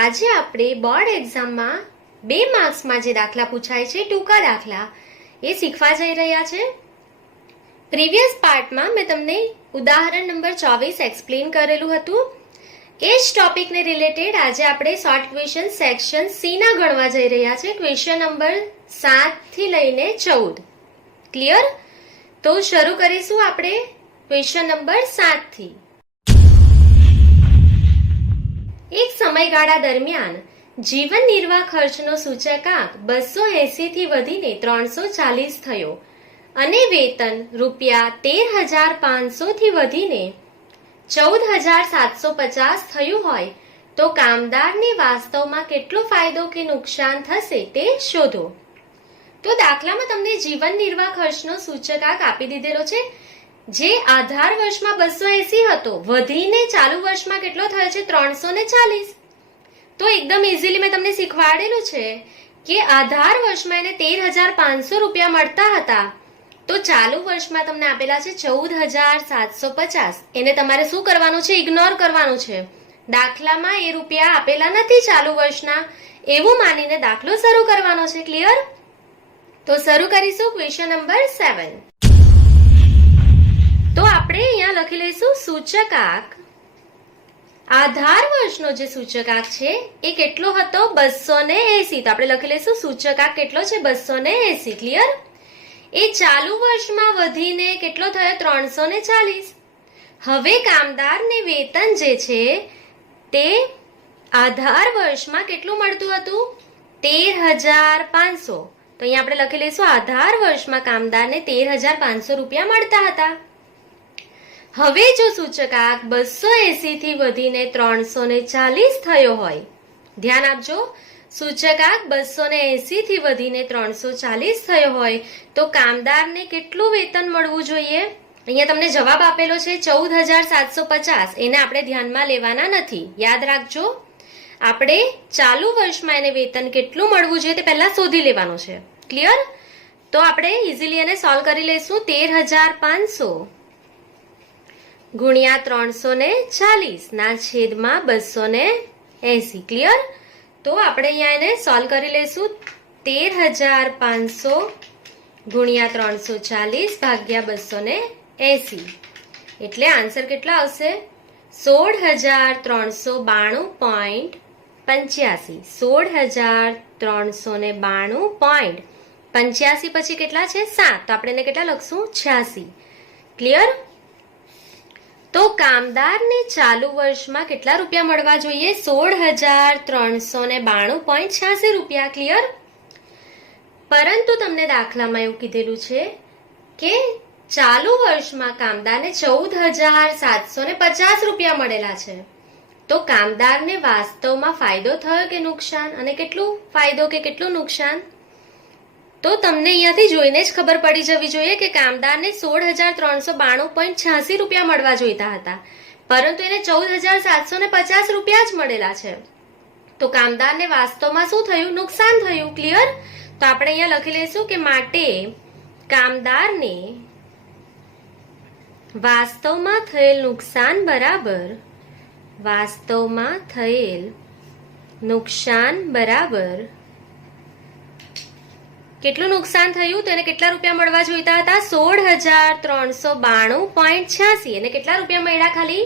આજે આપણે બોર્ડ એક્ઝામમાં 2 માર્ક્સમાં જે દાખલા પૂછાય છે ટૂંકા દાખલા એ શીખવા જઈ રહ્યા છે. પ્રીવિયસ પાર્ટમાં મેં તમને ઉદાહરણ નંબર 24 એક્સપ્લેન કરેલું હતું. એ જ ટોપિકને રિલેટેડ આજે આપણે શોર્ટ ક્વેશ્ચન સેક્શન સી ના ગણવા જઈ રહ્યા છે. ક્વેશ્ચન નંબર 7 થી લઈને 14. ક્લિયર? તો શરૂ કરીશું આપણે ક્વેશ્ચન નંબર 7 થી. એક સમયગાળા દરમિયાન જીવન નિર્વાહ ખર્ચનો સૂચકાંક 280 થી વધીને 340 થયો અને વેતન ₹13,500 થી વધીને 14,750 થયું હોય તો કામદારને વાસ્તવમાં કેટલો ફાયદો કે નુકસાન થશે તે શોધો. તો દાખલામાં તમને જીવન નિર્વાહ ખર્ચનો સૂચકાંક આપી દીધેલો છે, જે આધાર વર્ષમાં 280 હતો, વધીને ચાલુ વર્ષમાં કેટલો થયો છે 340. તો એકદમ ઇઝીલી મેં તમને શીખવાડેલું છે કે આધાર વર્ષમાં એને ₹13,500 મળતા હતા, તો ચાલુ વર્ષમાં તમને આપેલા છે 14,750. એને તમારે શું કરવાનું છે? ઇગ્નોર કરવાનું છે. દાખલામાં એ રૂપિયા આપેલા નથી ચાલુ વર્ષના, એવું માનીને દાખલો શરૂ કરવાનો છે. ક્લિયર? તો શરૂ કરીશું ક્વેશ્ચન નંબર 7. તો આપણે અહીંયા લખી લઈશું સૂચકાંક. આધાર વર્ષનો જે સૂચકાંક છે એ કેટલો હતો? 280. તો આપણે લખી લઈશું સૂચકાંક કેટલો છે? 280. ક્લિયર? એ ચાલુ વર્ષમાં વધીને કેટલો થયો? 340. હવે કામદારને વેતન જે છે તે આધાર વર્ષમાં કેટલું મળતું હતું? 13,500. તો અહીંયા આપણે લખી લઈશું આધાર વર્ષમાં કામદારને ₹13,500 મળતા હતા. હવે જો સૂચકાંક 280 થી વધીને 340 થયો હોય, ધ્યાન આપજો, સૂચકાંક 280 થી વધીને 340 થયો હોય તો કામદારને કેટલું વેતન મળવું જોઈએ? અહીંયા તમને જવાબ આપેલો છે 14,750. એને આપણે ધ્યાનમાં લેવાના નથી, યાદ રાખજો. આપણે ચાલુ વર્ષમાં એને વેતન કેટલું મળવું જોઈએ તે પહેલા શોધી લેવાનું છે. ક્લિયર? તો આપણે ઇઝીલી એને સોલ્વ કરી લઈશું. 13,500 ગુણ્યા 340 ના છેદમાં 280. ક્લિયર? તો આપણે અહીંયા એને સોલ્વ કરી લઈશું. 13,500 ગુણ્યા 340 ભાગ્યા 280. એટલે આન્સર કેટલા આવશે? 16,392.85. 16,392.85 પછી કેટલા છે? 7. તો આપણે એને કેટલા લખશું? 86. ક્લિયર? તો કામદારને ચાલુ વર્ષમાં કેટલા રૂપિયા મળવા જોઈએ? 16,392.86 ક્લિયર? પરંતુ તમને દાખલામાં એવું કીધેલું છે કે ચાલુ વર્ષમાં કામદારને 14,750 મળેલા છે. તો કામદારને વાસ્તવમાં ફાયદો થયો કે નુકસાન, અને કેટલું ફાયદો કે કેટલું નુકસાન? તો તમને અહીંયાથી જોઈને જ ખબર પડી જવી જોઈએ કે કામદારને 16,392.86 મળવા જોઈતા હતા, પરંતુ એને 14,750 જ મળેલા છે. તો કામદારને વાસ્તવમાં શું થયું? નુકસાન થયું. ક્લિયર? તો આપણે અહીંયા લખી લઈશું કે માટે કામદારને વાસ્તવમાં થયેલ નુકસાન બરાબર વાસ્તવમાં થયેલ નુકસાન બરાબર કેટલું નુકસાન થયું? તો એને કેટલા રૂપિયા મળવા જોઈતા હતા? 16,392.86. એને કેટલા રૂપિયા મળ્યા? ખાલી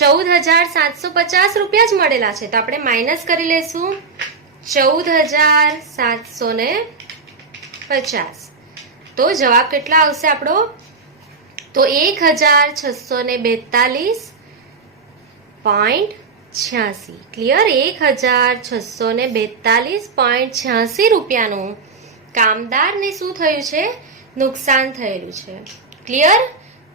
14,750 જ મળેલા છે. તો આપણે માઇનસ કરી લેશું 14,750. તો જવાબ કેટલા આવશે આપણો? તો 1,642.86. ક્લિયર? 1,642.86 રૂપિયાનું કામદારને શું થયું છે? નુકસાન થયેલું છે. ક્લિયર?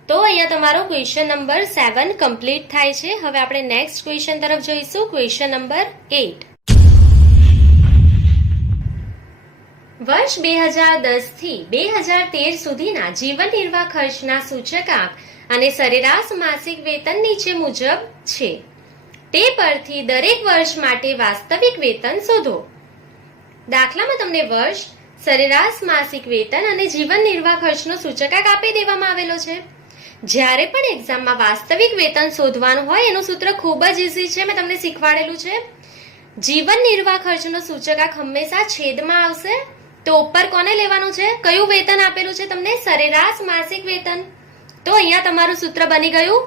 તો અહીંયા તમારો ક્વેશ્ચન નંબર 7 કમ્પ્લીટ થાય છે. હવે આપણે નેક્સ્ટ ક્વેશ્ચન તરફ જોઈશું. Question number 8. વર્ષ 2010 થી 2013 સુધીના જીવન નિર્વાહ ખર્ચના સૂચકાંક અને સરેરાશ માસિક વેતન નીચે મુજબ છે. તે પરથી દરેક વર્ષ માટે વાસ્તવિક વેતન શોધો. દાખલામાં તમને વર્ષ, સરેરાશ માસિક વેતન અને જીવન નિર્વાહ ખર્ચનો સૂચકાંક આપી દેવામાં આવેલો છે. જ્યારે પણ એક્ઝામમાં વાસ્તવિક વેતન શોધવાનું હોય એનું સૂત્ર ખૂબ જ ઈઝી છે, મેં તમને શીખવાડેલું છે. જીવન નિર્વાહ ખર્ચનો સૂચકાંક હંમેશા છેદમાં આવશે. તો ઉપર કોને લેવાનું છે? કયું વેતન આપેલું છે તમને? સરેરાશ માસિક વેતન. તો અહીંયા તમારું સૂત્ર બની ગયું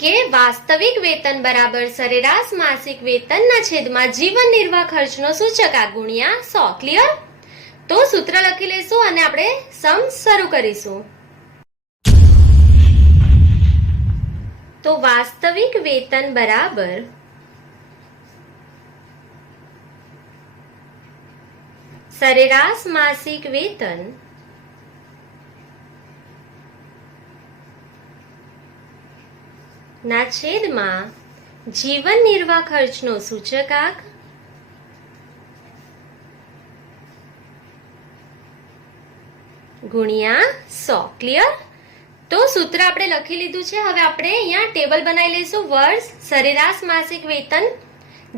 કે વાસ્તવિક વેતન બરાબર સરેરાશ માસિક વેતનના છેદમાં જીવન નિર્વાહ ખર્ચનો સૂચકાંક ગુણ્યા 100. ક્લિયર? તો સૂત્ર લખી લઈશું અને આપણે સમ શરૂ કરીશું. તો વાસ્તવિક વેતન બરાબર સરેરાશ માસિક વેતન ના છેદમાં જીવન નિર્વાહ ખર્ચનો સૂચકાંક ગુણ્યા 100. ક્લિયર? તો સૂત્ર આપણે લખી લીધું છે. હવે આપણે અહીંયા ટેબલ બનાવી લઈશું. વર્ષ, સરેરાશ માસિક વેતન,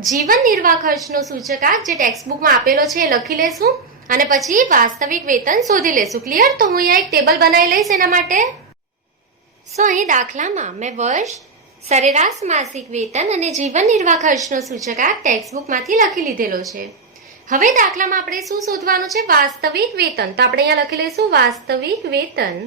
જીવન નિર્વાહ ખર્ચનો સૂચકાંક જે ટેક્સ્ટ બુકમાં આપેલો છે એ લખી લેશું અને પછી વાસ્તવિક વેતન શોધી લેશું. ક્લિયર? તો હું અહીંયા એક ટેબલ બનાવી લઈશ એના માટે. અહીં દાખલામાં મેં વર્ષ, સરેરાશ માસિક વેતન અને જીવન નિર્વાહ ખર્ચનો સૂચકાંક ટેક્સ્ટ બુકમાંથી લખી લીધેલો છે. હવે દાખલામાં આપણે શું શોધવાનું છે? વાસ્તવિક વેતન. તો આપણે અહીંયા લખી લઈશું વાસ્તવિક વેતન.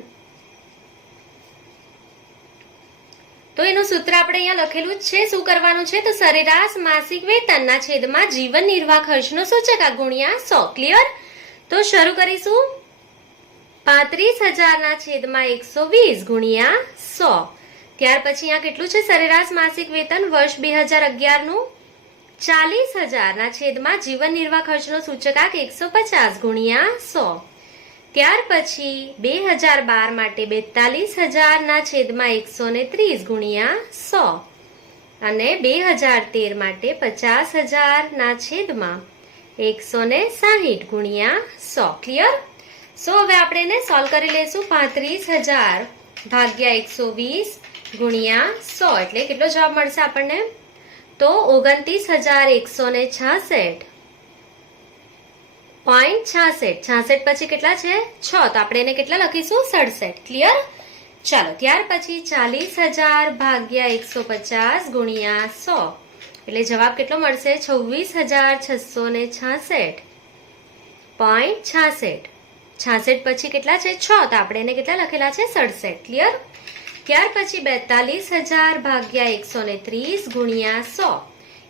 તો એનું સૂત્ર આપણે અહીંયા લખેલું જ છે. શું કરવાનું છે? તો સરેરાશ માસિક વેતનના છેદમાં જીવન નિર્વાહ ખર્ચનો સૂચકાંક ગુણ્યા 100. ક્લિયર? તો શરૂ કરીશું. 35,000 ના છેદમાં 120 ગુણ્યા 100. ત્યાર પછી અહીંયા કેટલું છે સરેરાશ માસિક વેતન વર્ષ 2011 નું? 40,000 ના છેદમાં જીવન નિર્વાહ ખર્ચનો સૂચકાંક 150 ગુણ્યા 100. ત્યાર પછી 2012 માટે 42,000 ના છેદમાં 130 ગુણ્યા 100 અને 2013 માટે 50,000 ના છેદમાં 160 ગુણ્યા 100. ક્લિયર? હવે આપણે એને સોલ્વ કરી લઈશું. 35,000 ભાગ્યા 120 ગુણ્યા 100 એટલે કેટલો જવાબ મળશે આપણને? તો 29,166.66. 66 પછી કેટલા છે? 6. તો આપણે એને કેટલા લખીશું? 67. ક્લિયર? ચાલો ત્યાર પછી 40,000 ભાગ્યા 150 ગુણ્યા 100 એટલે જવાબ કેટલો મળશે? 26,666.66. 66 પછી કેટલા છે? 6. તો આપણે એને કેટલા લખેલા છે? 67. ક્લિયર? ત્યાર પછી 42,000 ભાગ્યા 130 ગુણ્યા 100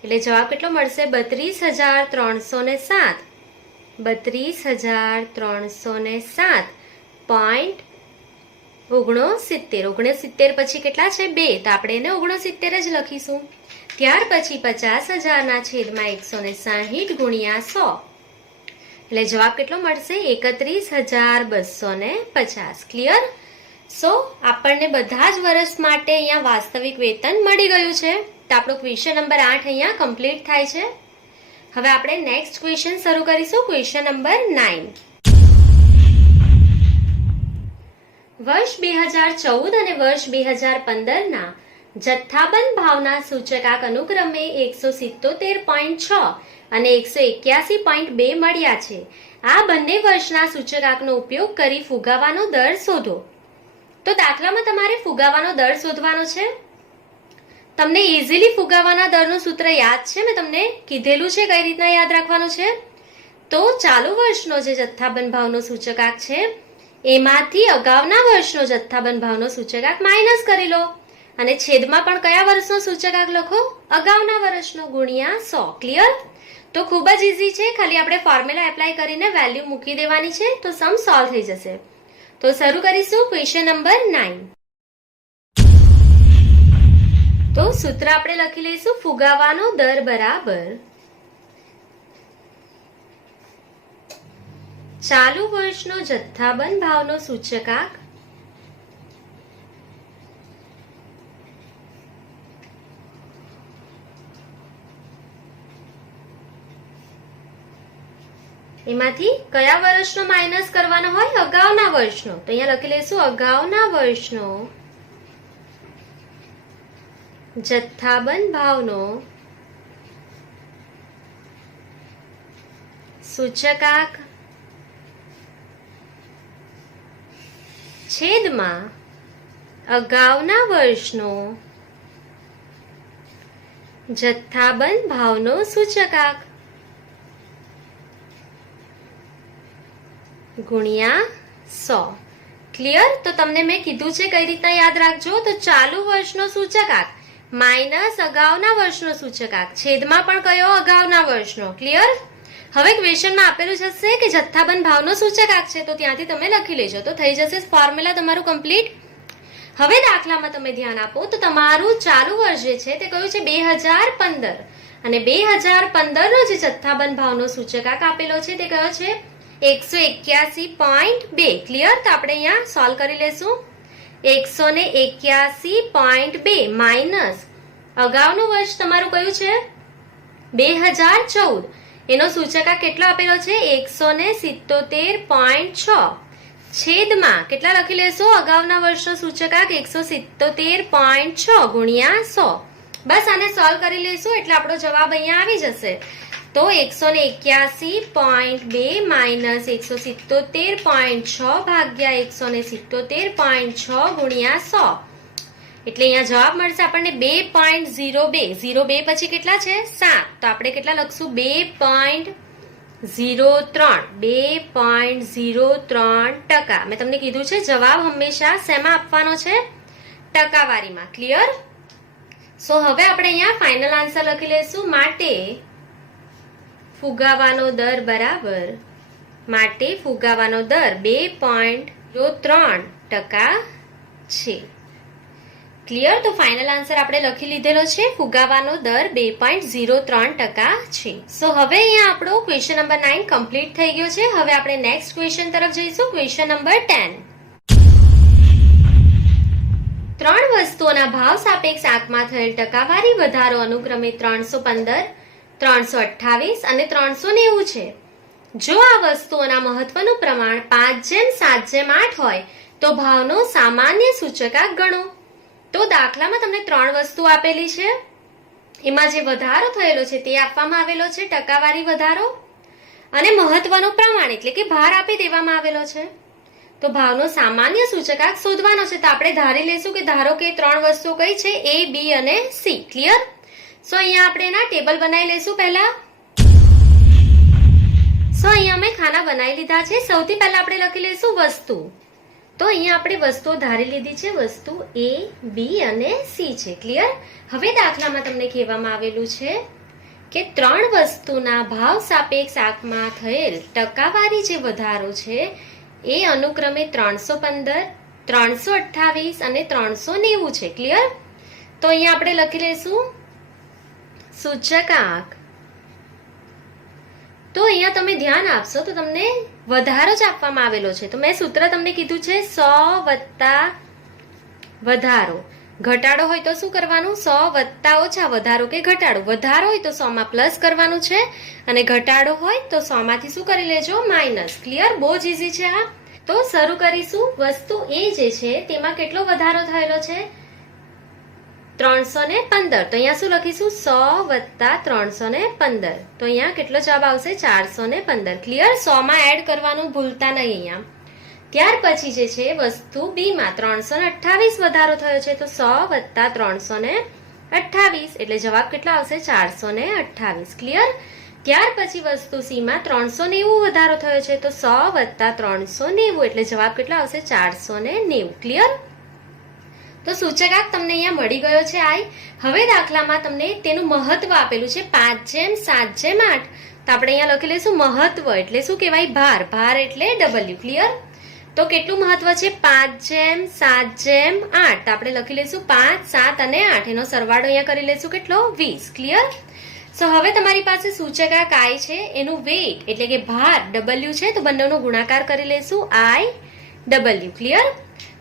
એટલે જવાબ કેટલો મળશે? 32,307. 32,307.69 પછી કેટલા છે? 2. તો આપણે એને 69 જ લખીશું. ત્યાર પછી 50,000 ના છેદમાં 160 ગુણ્યા 100 એટલે જવાબ કેટલો મળશે? 31,250. ક્લિયર? આપણને બધા જ વર્ષ માટે અહીંયા વાસ્તવિક વેતન મળી ગયું છે. તો આપણો ક્વેશ્ચન નંબર 8 અહીંયા કમ્પ્લીટ થાય છે. હવે આપણે નેક્સ્ટ ક્વેશ્ચન શરૂ કરીશું. Question number 9. વર્ષ 2014 અને વર્ષ 2015 ના જથ્થાબંધ ભાવના સૂચકાંક અનુક્રમે 177.6 અને 181.2 મળ્યા છે. આ બંને વર્ષના સૂચકાંકનો ઉપયોગ કરી ફુગાવાનો દર શોધો. તો દાખલામાં તમારે ફુગાવાનો દર શોધવાનો છે. તમને ઇઝીલી ફુગાવાના દરનું સૂત્ર યાદ છે? મેં તમને કીધેલું છે કઈ રીતના યાદ રાખવાનું છે. તો ચાલુ વર્ષનો જે જથ્થાબંધ ભાવનો સૂચકાંક છે એમાંથી અગાઉના વર્ષનો જથ્થાબંધ ભાવનો સૂચકાંક માઇનસ કરી લો અને છેદમાં પણ કયા વર્ષનો સૂચકાંક લખો? અગાઉના વર્ષનો ગુણ્યા 100. ક્લિયર? તો ખૂબ જ ઇઝી છે. ખાલી આપણે ફોર્મ્યુલા એપ્લાય કરીને વેલ્યુ મૂકી દેવાની છે તો સમ સોલ્વ થઈ જશે. તો શરૂ કરીશું ક્વેશ્ચન નંબર 9. તો સૂત્ર આપણે લખી લઈશું. ફુગાવાનો દર બરાબર ચાલુ વર્ષનો જથ્થાબંધ ભાવનો સૂચકાંક એમાંથી કયા વર્ષનો માઇનસ કરવાનો હોય? અગાઉના વર્ષનો. તો અહીંયા લખી લઈશું અગાઉના વર્ષનો જથ્થાબંધ ભાવનો સૂચકાંક છેદમાં અગાઉના વર્ષનો જથ્થાબંધ ભાવનો સૂચકાંક ગુણ્યા 100. ક્લિયર? તો તમને મેં કીધું છે કઈ રીતના યાદ રાખજો. તો ચાલુ વર્ષનો સૂચકાંક માઇનસ અગાઉના વર્ષનો સૂચકાંક, છેદમાં પણ કયો? અગાઉના વર્ષનો. ક્લિયર? હવે ક્વેશ્ચનમાં આપેલું જશે કે જથ્થાબંધ ભાવનો સૂચકાંક છે, તો ત્યાંથી તમે લખી લેજો તો થઈ જશે ફોર્મ્યુલા તમારું કમ્પ્લીટ. હવે દાખલામાં તમે ધ્યાન આપો તો તમારું ચાલુ વર્ષ જે છે તે કયું છે? 2015. અને 2015 નો જે જથ્થાબંધ ભાવનો સૂચકાંક આપેલો છે તે કયો છે? 181.2. ક્લિયર? તો આપણે અહીંયા સોલ્વ કરી લેશું. 181.2 માઇનસ અગાઉનું વર્ષ તમારું કયું છે? 2014. એનો સૂચકાંક કેટલો આપેલો છે? 177.6. છેદમાં કેટલા લખી લેશો? અગાઉના વર્ષનો સૂચકાંક 177.6 ગુણ્યા 100. બસ આને સોલ્વ કરી લેશું એટલે આપણો જવાબ અહીંયા આવી જશે. તો 181.2 માઇનસ 177.6 ભાગ્યા 177.6 ગુણ્યા 100. એટલે અહીંયા જવાબ મળશે આપણને 2.02. 02 પછી કેટલા છે? 7. તો આપણે કેટલા લખશું? 2.03. મેં તમને કીધું છે જવાબ હંમેશા શેમાં આપવાનો છે? ટકાવારીમાં. ક્લિયર? સો હવે આપણે અહીંયા ફાઇનલ આન્સર લખી લેશું. માટે ફુગાવાનો દર બરાબર 2.03% છે. ક્લિયર? તો ફાઇનલ આન્સર આપણે લખી લીધેલો છે. ફુગાવાનો દર 2.03% છે. સો હવે અહીંયા આપણો ક્વેશ્ચન નંબર 9 કમ્પ્લીટ થઈ ગયો છે. હવે આપણે નેક્સ્ટ ક્વેશ્ચન તરફ જઈશું. Question number 10. ત્રણ વસ્તુઓના ભાવ સાપેક્ષ આંકમાં થયેલ ટકાવારી વધારો અનુક્રમે 315, 328 અને 390 છે. જો આ વસ્તુઓના મહત્વનું પ્રમાણ 5:7:8 હોય તો ભાવનો સામાન્ય સૂચકાંક ગણો. તો દાખલામાં તમને ત્રણ વસ્તુ આપેલી છે, એમાં જે વધારો થયેલો છે તે આપવામાં આવેલો છે, ટકાવારી વધારો, અને મહત્વનું પ્રમાણ એટલે કે ભાર આપી દેવામાં આવેલો છે. તો ભાવનો સામાન્ય સૂચકાંક શોધવાનો છે. તો આપણે ધારી લેશું કે ધારો કે ત્રણ વસ્તુઓ કઈ છે? A, B અને C. ક્લિયર? સો અહીંયા આપણે એના ટેબલ બનાવી લેશું પહેલા. સો અહીંયા અમે ખાના બનાવી લીધા છે. સૌથી પહેલા આપણે લખી લેશું વસ્તુ. તો અહીંયા આપણે વસ્તુઓ ધારી લીધી છે. વસ્તુ A, B અને C છે. ક્લિયર? હવે દાખલામાં તમને કહેવામાં આવેલું છે કે ત્રણ વસ્તુના ભાવ સાપેક્ષ આંકમાં થયેલ ટકાવારી જે વધારો છે એ અનુક્રમે 315, 328 અને 390 છે. ક્લિયર? તો અહીંયા આપણે લખી લેશું સૂચકાંક. તો અહીંયા તમે ધ્યાન આપશો તો તમને વધારો જ આપવામાં આવેલો છે. તો મેં સૂત્ર તમને કીધું છે 100 વત્તા વધારો. ઘટાડો હોય તો શું કરવાનું? 100 વત્તા ઓછા વધારો કે ઘટાડો. વધારો હોય તો 100 માં પ્લસ કરવાનું છે અને ઘટાડો હોય તો 100 માંથી શું કરી લેજો? માઇનસ. ક્લિયર? બહુ જ ઈઝી છે આ. તો શરૂ કરીશું. વસ્તુ એ જે છે તેમાં કેટલો વધારો થયેલો છે? 315. તો અહીંયા શું લખીશું? 100 વત્તા 315. તો અહીંયા કેટલો જવાબ આવશે? 415. ક્લિયર? 100 માં એડ કરવાનું ભૂલતા નહીં અહીંયા. ત્યાર પછી જે છે વસ્તુ બી માં 328 વધારો થયો છે. તો 100 વત્તા 328 એટલે જવાબ કેટલો આવશે? 428. ક્લિયર? ત્યાર પછી વસ્તુ સી માં 390 વધારો થયો છે. તો 100 વત્તા 390 એટલે જવાબ કેટલો આવશે? 490. ક્લિયર? તો સૂચકાંક તમને અહીંયા મળી ગયો છે. હવે દાખલામાં તમને તેનું મહત્વ આપેલું છે 5:7:8. તો આપણે અહીંયા લખી લઈશું મહત્વ એટલે શું કહેવાય? ભાર. ભાર એટલે W. ક્લિયર? તો કેટલું મહત્વ છે? 5:7:8. તો આપણે લખી લઈશું 5, 7 અને 8. એનો સરવાળો અહીંયા કરી લઈશું કેટલો? 20. ક્લિયર? સો હવે તમારી પાસે સૂચકાંક I છે, એનું વેઇટ એટલે કે ભાર W છે. તો બંનેનો ગુણાકાર કરી લઈશું IW. ક્લિયર?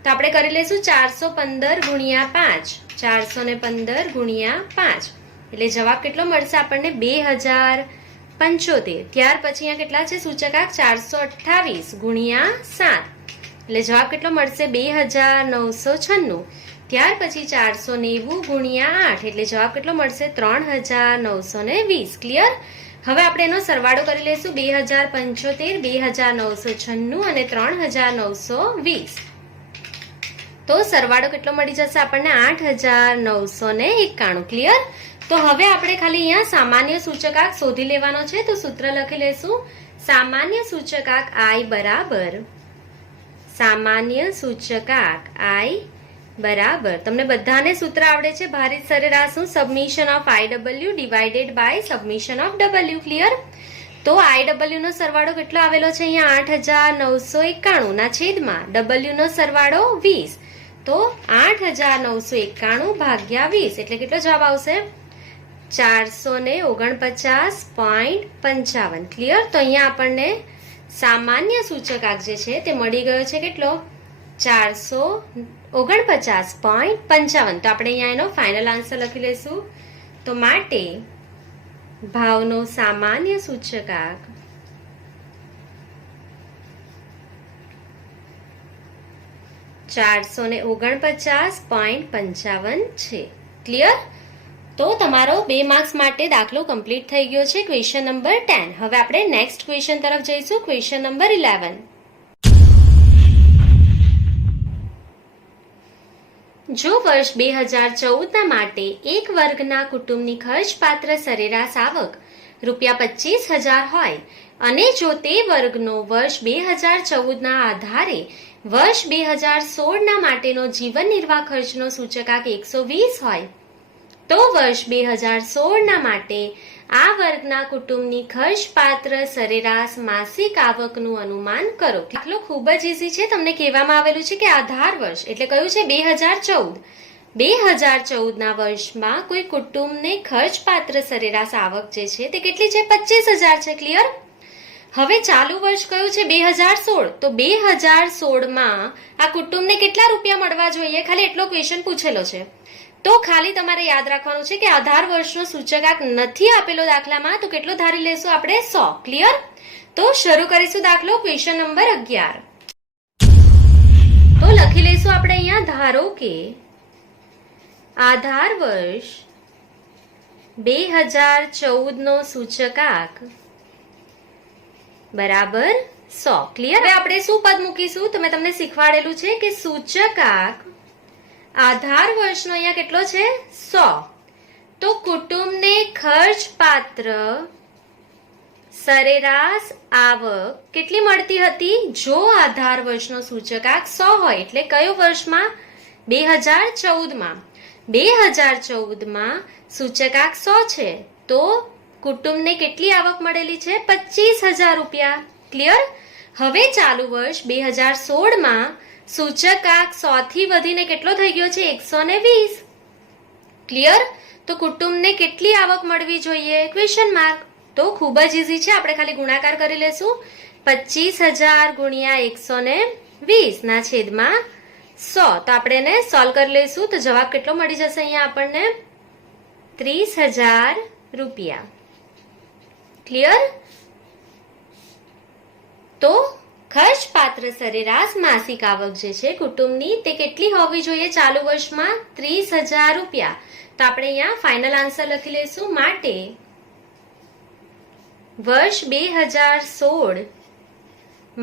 તો આપણે કરી લઈશું 415 ગુણ્યા 5. 415 ગુણ્યા 5 એટલે જવાબ કેટલો મળશે આપણને? 2075. ત્યાર પછી અહીંયા કેટલા છે સૂચકાંક? 428 ગુણ્યા 7 એટલે જવાબ કેટલો મળશે? 2996. ત્યાર પછી 490 ગુણ્યા 8 એટલે જવાબ કેટલો મળશે? 3920. ક્લિયર? હવે આપણે એનો સરવાળો કરી લઈશું. 2075, 2996 અને 3920. તો સરવાળો કેટલો મળી જશે આપણને? 8991. ક્લિયર? તો હવે આપણે ખાલી અહીંયા સામાન્ય સૂચકાંક શોધી લેવાનો છે. તો સૂત્ર લખી લેશું. સામાન્ય સૂચકાંક I બરાબર સામાન્ય સૂચકાંક I બરાબર તમને બધાને સૂત્ર આવડે છે. ભારિત સરેરાશનું submission of IW divided by submission of W. Clear? તો IW નો સરવાળો કેટલો આવેલો છે અહીંયા 8991 ના છેદમાં W નો સરવાળો 20. તો 8991 ભાગ્યા 20 એટલે કેટલો જવાબ આવશે? 449.55. ક્લિયર? તો અહીંયા આપણને સામાન્ય સૂચકાંક જે છે તે મળી ગયો છે કેટલો? 449.55. તો આપણે અહીંયા એનો ફાઇનલ આન્સર લખી લઈશું. તો માટે ભાવનો સામાન્ય સૂચકાંક 449.55 છે. ક્લિયર? તો તમારો 2 માર્ક્સ માટે દાખલો કમ્પ્લીટ થઈ ગયો છે. Question number 10. હવે આપણે નેક્સ્ટ ક્વેશ્ચન તરફ જઈશું. Question number 11. જો વર્ષ 2014 માટે એક વર્ગના કુટુંબની ખર્ચપાત્ર સરેરાશ આવક ₹25,000 હોય અને જો તે વર્ગનો વર્ષ 2014 આધારે વર્ષ 2016 માટેનો જીવન નિર્વાહ ખર્ચનો સૂચકાંક 120 હોય તો વર્ષ 2016 માટે આ વર્ગના કુટુંબની ખર્ચપાત્ર સરેરાશ માસિક આવકનું અનુમાન કરો. દાખલો ખૂબ જ ઈઝી છે. તમને કહેવામાં આવેલું છે કે આધાર વર્ષ એટલે કયું છે? 2014. 2014 ના વર્ષમાં કોઈ કુટુંબને ખર્ચપાત્ર સરેરાશ આવક જે છે તે કેટલી છે? 25,000 છે. ક્લિયર? હવે ચાલુ વર્ષ કયું છે? 2016. તો 2016 આ કુટુંબને કેટલા રૂપિયા મળવા જોઈએ? ખાલી એટલો ક્વેશ્ચન પૂછેલો છે. તો ખાલી તમારે યાદ રાખવાનું છે કે આધાર વર્ષનો સૂચકાંક નથી આપેલો દાખલામાં, તો કેટલો ધારી લેશું આપણે? 100. ક્લિયર? તો શરૂ કરીશું દાખલો. Question number 11. તો લખી લઈશું આપણે અહીંયા, ધારો કે આધાર વર્ષ 2014 નો સૂચકાંક બરાબર 100. ક્લિયર? હવે આપણે શું પદ મૂકીશું? તો મેં તમને શીખવાડેલું છે કે સૂચકાંક આધાર વર્ષનો અહીંયા કેટલો છે? 100. તો કુટુંબને ખર્ચપાત્ર સરેરાશ આવક કેટલી મળતી હતી? જો આધાર વર્ષનો સૂચકાંક 100 હોય એટલે કયો વર્ષમાં? 2014 માં. 2014 માં સૂચકાંક 100 છે તો કુટુંબને કેટલી આવક મળેલી છે? 25,000 રૂપિયા. ક્લિયર? હવે ચાલુ વર્ષ 2016 માં સૂચકાંક 100 થી વધીને કેટલો થઈ ગયો છે? 120. ક્લિયર? તો કુટુંબને કેટલી આવક મળવી જોઈએ? Question mark. તો ખૂબ જ ઈઝી છે. આપણે ખાલી ગુણાકાર કરી લેશું. 25,000 ગુણ્યા 120 ના છેદમાં 100. તો આપણે એને સોલ્વ કરી લઈશું. તો જવાબ કેટલો મળી જશે અહીંયા આપણને? 30,000 રૂપિયા. ક્લિયર? તો ખર્ચપાત્ર સરેરાશ માસિક આવક જે છે કુટુંબની તે કેટલી હોવી જોઈએ ચાલુ વર્ષમાં? 30,000 રૂપિયા. તો આપણે અહીંયા ફાઇનલ આન્સર લખી લઈશું. માટે વર્ષ 2016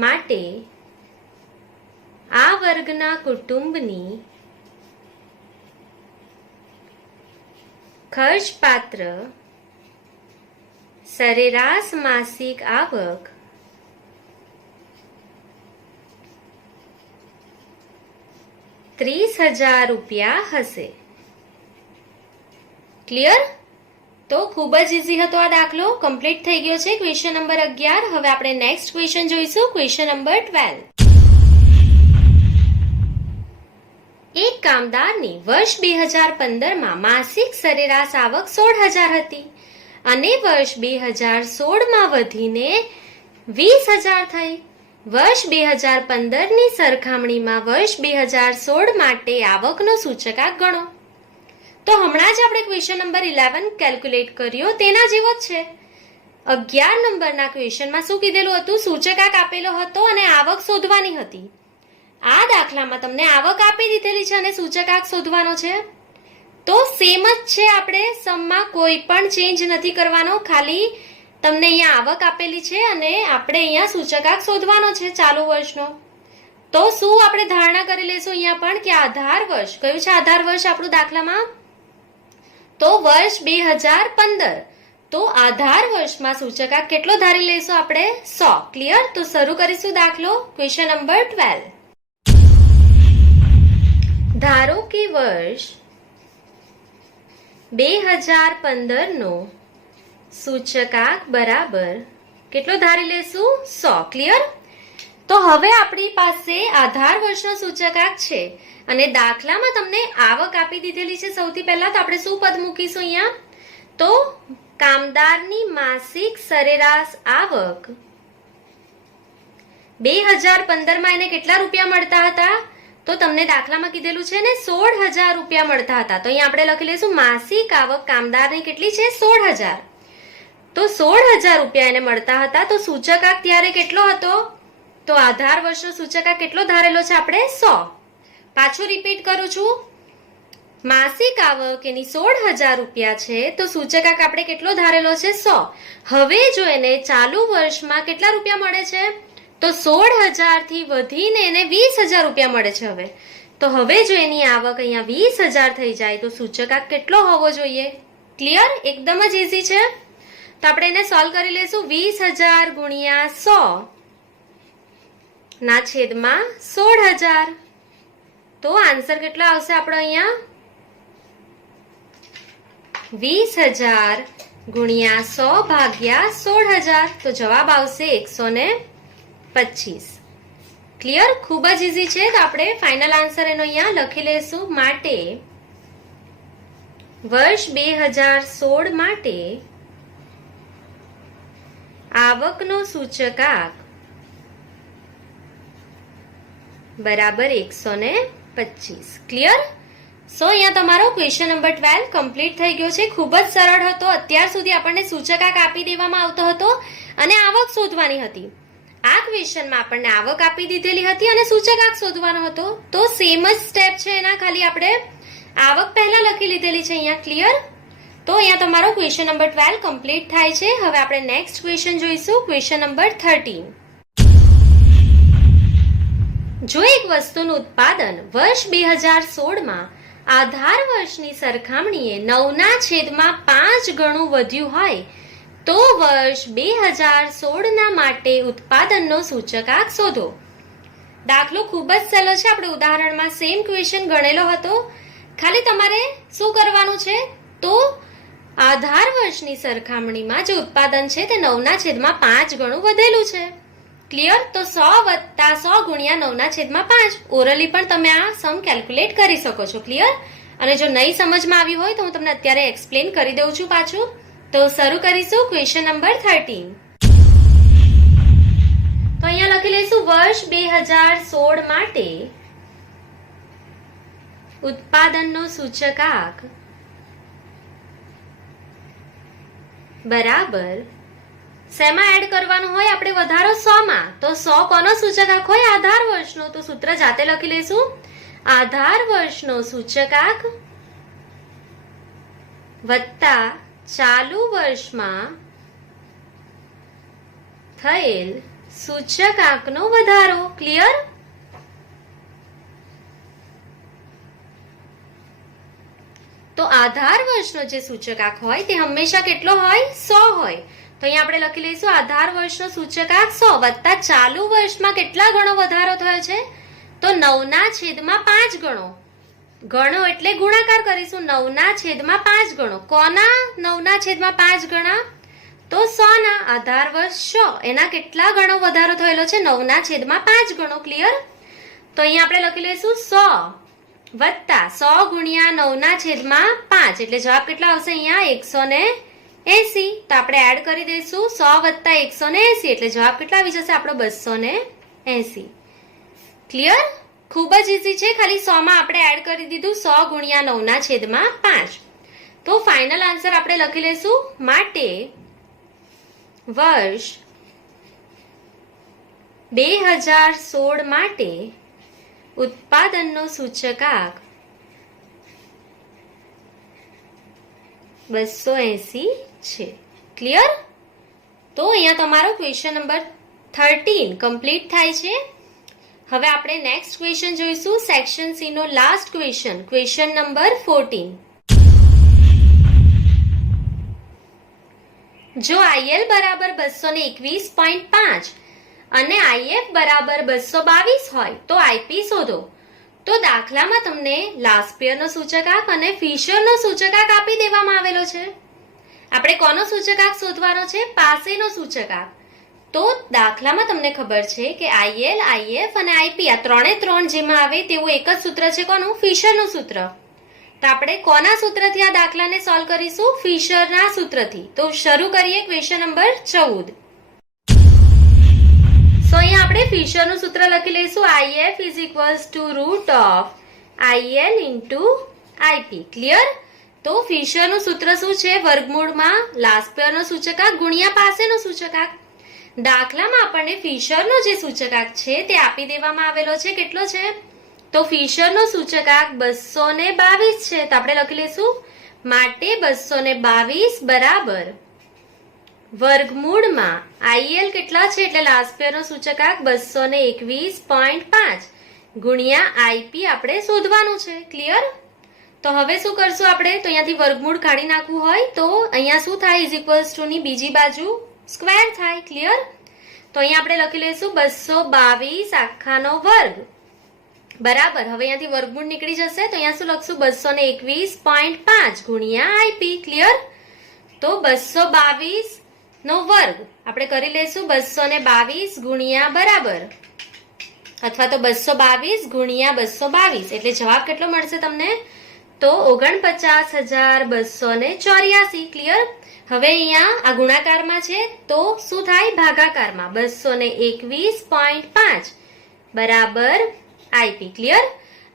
માટે આ વર્ગના કુટુંબની ખર્ચપાત્ર સરેરાશ માસિક આવક 30,000 રૂપિયા હશે. ક્લિયર? તો ખૂબ જ ઈઝી હતો આ દાખલો. કમ્પ્લીટ થઈ ગયો છે ક્વેશ્ચન નંબર 11. હવે આપણે નેક્સ્ટ ક્વેશ્ચન જોઈશું. Question number 12. એક કામદારની વર્ષ 2015 માસિક સરેરાશ આવક 16,000 હતી અને વર્ષ 2016 વધીને 20,000 થઈ. વર્ષ 2015 ની સરખામણીમાં વર્ષ 2016 માટે આવકનો સૂચકાંક ગણો. તો હમણાં જ આપણે ક્વેશ્ચન નંબર 11 કેલ્ક્યુલેટ કર્યો તેના જેવો જ છે. 11 નંબરના ક્વેશ્ચનમાં શું કીધેલું હતું? સૂચકાંક આપેલો હતો અને આવક શોધવાની હતી. આ દાખલામાં તમને આવક આપી દીધેલી છે અને સૂચકાંક શોધવાનો છે. તો સેમ જ છે. આપણે સમમાં કોઈ પણ ચેન્જ નથી કરવાનો. ખાલી તમને અહીંયા આવક આપેલી છે અને આપણે અહીંયા સૂચકાંક શોધવાનો છે ચાલુ વર્ષનો. તો શું આપણે ધારણા કરી લેશું અહીંયા પણ કે આધાર વર્ષ કયું છે? આધાર વર્ષ આપણું દાખલામાં તો વર્ષ 2015. તો આધાર વર્ષમાં સૂચકાંક કેટલો ધારી લઈશું આપણે? 100. ક્લિયર? તો શરૂ કરીશું દાખલો. Question number 12. ધારો કે વર્ષ 2015 નો સૂચકાંક બરાબર કેટલો ધારી લેશું? 100. ક્લિયર? તો હવે આપણી પાસે આધાર વર્ષનો સૂચકાંક છે અને દાખલામાં તમને આવક આપી દીધેલી છે. સૌથી પહેલા તો આપણે શું પદ મૂકીશું અહીંયા? તો કામદારની માસિક સરેરાશ આવક 2015 માં એને કેટલા રૂપિયા મળતા હતા? તો તમને દાખલામાં કીધેલું છે ને 16,000 રૂપિયા મળતા હતા. તો અહીંયા આપણે લખી લઈશું માસિક આવક કામદારની કેટલી છે? 16,000. તો 16,000 રૂપિયા એને મળતા હતા. તો સૂચકાંક ત્યારે કેટલો હતો? તો આધાર વર્ષનો સૂચકાંક કેટલો ધારેલો છે આપણે? 100. પાછું રિપીટ કરું છું. માસિક આવક એની 16,000 રૂપિયા છે તો સૂચકાંક આપણે કેટલો ધારેલો છે? 100. હવે જો એને ચાલુ વર્ષમાં કેટલા રૂપિયા મળે છે? તો 16,000 થી વધીને એને 20,000 રૂપિયા મળે છે. તો હવે જો એની આવક અહીંયા 20,000 થઈ જાય તો સૂચકાંક કેટલો હોવો જોઈએ? ક્લિયર? એકદમ જ ઈઝી છે. તો આપણે એને સોલ્વ કરી લઈશું. 20,000 ગુણ્યા 100 ના છેદમાં 16,000. તો આન્સર કેટલો આવશે આપણો અહીંયા? 20,000 ગુણ્યા 100 ભાગ્યા 16,000. તો જવાબ આવશે 125. ક્લિયર? ખૂબ જ ઈઝી છે. તો આપણે ફાઇનલ આન્સર એનો અહીંયા લખી લઈશું. માટે વર્ષ 2016 માટે આવકનો સૂચકાંક બરાબર 125. ક્લિયર? સો અહીંયા તમારો ક્વેશ્ચન નંબર 12 કમ્પ્લીટ થઈ ગયો છે. ખૂબ જ સરળ હતો. અત્યાર સુધી આપણને સૂચકાંક આપી દેવામાં આવતો હતો અને આવક શોધવાની હતી. આ ક્વેશ્ચનમાં આપણને આવક આપી દીધેલી હતી અને સૂચકાંક શોધવાનો હતો. તો સેમ જ સ્ટેપ છે એના, ખાલી આપણે આવક પહેલા લખી લીધેલી છે અહીંયા. ક્લિયર? તો અહીંયા તમારો ક્વેશ્ચન નંબર 12 કમ્પ્લીટ થાય છે. હવે આપણે નેક્સ્ટ ક્વેશ્ચન જોઈશું. Question number 13. જો એક વસ્તુનું ઉત્પાદન વર્ષ 2016 માં આધાર વર્ષની સરખામણીએ 9/5 ગણું વધ્યું હોય તો વર્ષ 2016 માટે ઉત્પાદનનો સૂચકાંક શોધો. દાખલો ખૂબ જ સહેલો છે. આપણે ઉદાહરણમાં સેમ ક્વેશ્ચન ગણેલો હતો. ખાલી તમારે શું કરવાનું છે? તો આધાર વર્ષની સરખામણીમાં જે ઉત્પાદન છે તે 9/5 ગણું વધેલું છે. ક્લિયર? તો 100 + 100 ગુણ્યા 9/5. ઓરલી પણ તમે આ સમ કેલ્ક્યુલેટ કરી શકો છો. ક્લિયર? અને જો નહીં સમજમાં આવ્યું હોય તો હું તમને અત્યારે એક્સપ્લેન કરી દઉં છું પાછું. તો શરૂ કરીશું ક્વેશ્ચન નંબર 13. તો અહીંયા લખી લઈશું વર્ષ 2016 માટે ઉત્પાદનનો સૂચકાંક બરાબર શેમાં એડ કરવાનું હોય? આપણે વધારો 100 માં. તો 100 કોનો સૂચકાંક હોય? આધાર વર્ષનો. તો સૂત્ર જાતે લખી લઈશું. આધાર વર્ષનો સૂચકાંક વત્તા ચાલુ વર્ષમાં થયેલ સૂચકાંકનો વધારો. ક્લિયર? તો આધાર વર્ષનો જે સૂચકાંક હોય તે હંમેશા કેટલો હોય? 100 હોય. તો અહીંયા આપણે લખી લઈશું આધાર વર્ષનો સૂચકાંક 100 વત્તા ચાલુ વર્ષમાં કેટલા ગણો વધારો થયો છે? તો 9/5 ગણો. ગણો એટલે ગુણાકાર કરીશું. 9/5 ગણો. કોના 9/5 ગણા? તો 100 ના. આધાર વર્ષ 100 એના કેટલા ગણો વધારો થયેલો છે? 9/5 ગણો. ક્લિયર? તો અહીંયા આપણે લખી લઈશું 100 વત્તા 100 ગુણ્યા 9/5 એટલે જવાબ કેટલા આવશે અહીંયા? 180. તો આપણે એડ કરી દઈશું 100 વત્તા 180 એટલે જવાબ કેટલા આવી જશે આપણો? 280. ક્લિયર? ખૂબ જ ઈઝી છે. ખાલી 100 માં આપણે એડ કરી દીધું 100 ગુણ્યા 9/5. તો ફાઇનલ આન્સર આપણે લખી લઈશું. માટે વર્ષ 2016 માટે ઉત્પાદનનો સૂચકાંક 280 છે. ક્લિયર? તો અહીંયા તમારો ક્વેશ્ચન નંબર 13 કમ્પ્લીટ થાય છે. હવે આપણે નેક્સ્ટ ક્વેશ્ચન જોઈશું. સેક્શન સી નો લાસ્ટ ક્વેશ્ચન, ક્વેશ્ચન નંબર 14. જો IL બરાબર 221.5 અને IF બરાબર 222 હોય તો IP શોધો. તો દાખલામાં તમને લાસ્પિયરનો સૂચકાંક અને ફિશરનો સૂચકાંક આપી દેવામાં આવેલો છે. આપણે કોનો સૂચકાંક શોધવાનો છે? પાસેનો સૂચકાંક. તો દાખલામાં તમને ખબર છે કે IL, IF અને IP આ ત્રણ જેમાં આવે તેવું એક જ સૂત્ર છે. કોનું? ફિશરનું સૂત્ર. તો આપણે કોના સૂત્રથી આ દાખલાને સોલ્વ કરીશું? ફિશરના સૂત્રથી. તો શરૂ કરીએ ક્વેશ્ચન નંબર 14. સો અહીંયા આપણે ફિશરનું સૂત્ર લખી લઈશું. IF is equals to root of IL into IP. Clear? તો ફિશરનું સૂત્ર શું છે? વર્ગમૂળમાં લાસ્પિયરનો સૂચકાંક ગુણ્યા પાસેનો સૂચકાંક. દાખલામાં આપણને ફિશરનો જે સૂચકાંક છે તે આપી દેવામાં આવેલો છે. કેટલો છે? તો ફિશરનો સૂચકાંક 222 છે. તો આપણે લખી લઈશું માટે 222 બરાબર વર્ગમૂળમાં IL કેટલા છે એટલે લાસ્પિયરનો સૂચકાંક 221.5 ગુણ્યા IP આપણે શોધવાનું છે. ક્લિયર? તો હવે શું કરશું આપણે? તો અહીંયાથી વર્ગમૂળ કાઢી નાખવું હોય તો અહીંયા શું થાય? ઇઝ ઇક્વલ્સ ટુ ની બીજી બાજુ સ્ક્વેર થાય. ક્લિયર? તો અહીંયા આપણે લખી લઈશું 222 આખાનો વર્ગ બરાબર. હવે અહીંયાથી વર્ગમૂળ નીકળી જશે તો અહીંયા શું લખશું? 221.5 ગુણ્યા IP. ક્લિયર? તો 222 નો વર્ગ આપણે કરી લઈશું 222 ગુણ્યા બરાબર અથવા તો 222 ગુણ્યા 222 એટલે જવાબ કેટલો મળશે તમને? તો 49,284. ક્લિયર? હવે અહીંયા આ ગુણાકારમાં છે તો શું થાય? ભાગાકારમાં 221.5 બરાબર IP. ક્લિયર?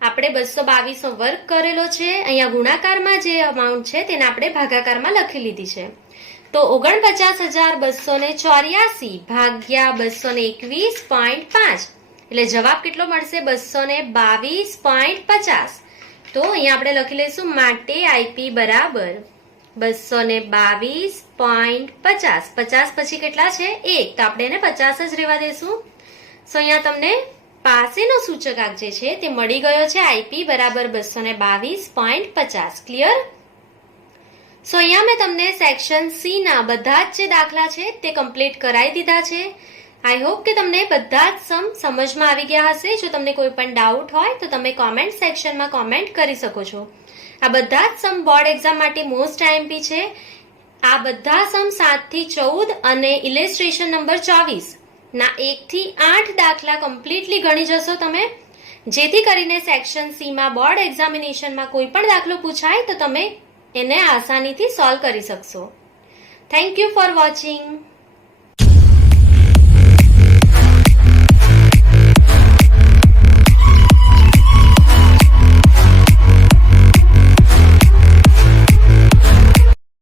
આપણે 222 નો વર્ગ કરેલો છે. અહીંયા ગુણાકારમાં જે અમાઉન્ટ છે તેને આપણે ભાગાકારમાં લખી લીધી છે. તો 49,284 ભાગ્યા 221.5 એટલે જવાબ કેટલો મળશે? 222.50. તો અહીંયા આપણે લખી લઈશું માટે IP બરાબર 222.50. 50 પછી કેટલા છે? 1. તો આપણે એને 50 જ રહેવા દેશું. સો અહીંયા તમને પાસેનો સૂચકાંક જે છે તે મળી ગયો છે. IP બરાબર 222.50. ક્લિયર? સો અહીંયા મેં તમને સેક્શન C ના બધા જ જે દાખલા છે તે કમ્પ્લીટ કરાવી દીધા છે. આઈ હોપ કે તમને બધા જ સમ સમજમાં આવી ગયા હશે. જો તમને કોઈ પણ ડાઉટ હોય તો તમે કોમેન્ટ સેક્શનમાં કોમેન્ટ કરી શકો છો. આ બધા જ સમ બોર્ડ એક્ઝામ માટે મોસ્ટ IMP છે. આ બધા સમ 7 થી 14 અને ઇલેસ્ટ્રેશન નંબર 24 ના 1 થી 8 દાખલા કમ્પ્લીટલી ગણી જશો તમે, જેથી કરીને સેક્શન C માં બોર્ડ એક્ઝામિનેશનમાં કોઈ પણ દાખલો પૂછાય તો તમે એને આસાનીથી સોલ્વ કરી શકશો. Thank you for watching.